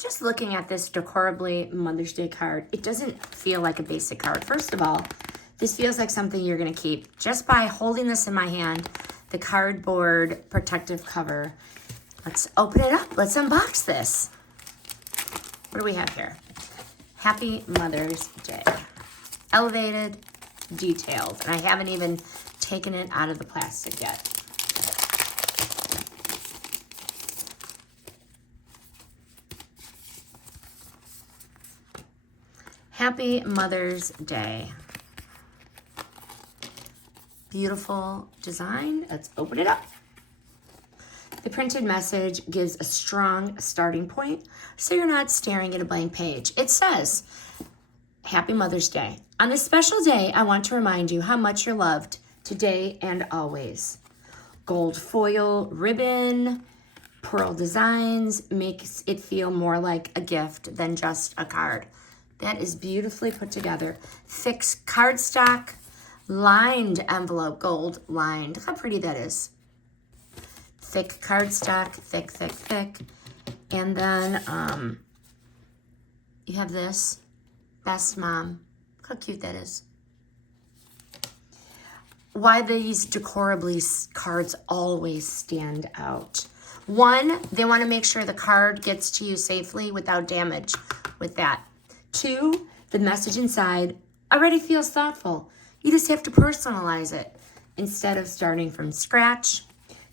Just looking at this Decorably Mother's Day card, it doesn't feel like a basic card. First of all, this feels like something you're gonna keep. Just by holding this in my hand, the cardboard protective cover. Let's open it up. Let's unbox this. What do we have here? Happy Mother's Day. Elevated, detailed. And I haven't even taken it out of the plastic yet. Happy Mother's Day. Beautiful design. Let's open it up. The printed message gives a strong starting point, so you're not staring at a blank page. It says, Happy Mother's Day. On this special day, I want to remind you how much you're loved today and always. Gold foil ribbon, pearl designs makes it feel more like a gift than just a card. That is beautifully put together. Thick cardstock, lined envelope, gold lined. Look how pretty that is. Thick cardstock, thick, thick, thick. And then you have this, Best Mom. Look how cute that is. Why these Decorably cards always stand out. One, they want to make sure the card gets to you safely without damage with that. Two, the message inside already feels thoughtful. You just have to personalize it instead of starting from scratch.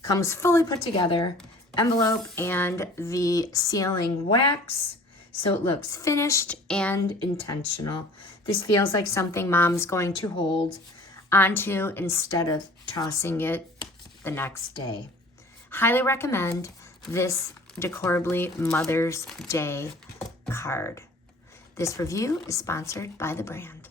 Comes fully put together, envelope and the sealing wax, so it looks finished and intentional. This feels like something Mom's going to hold onto instead of tossing it the next day. Highly recommend this Decorably Mother's Day card. This review is sponsored by the brand.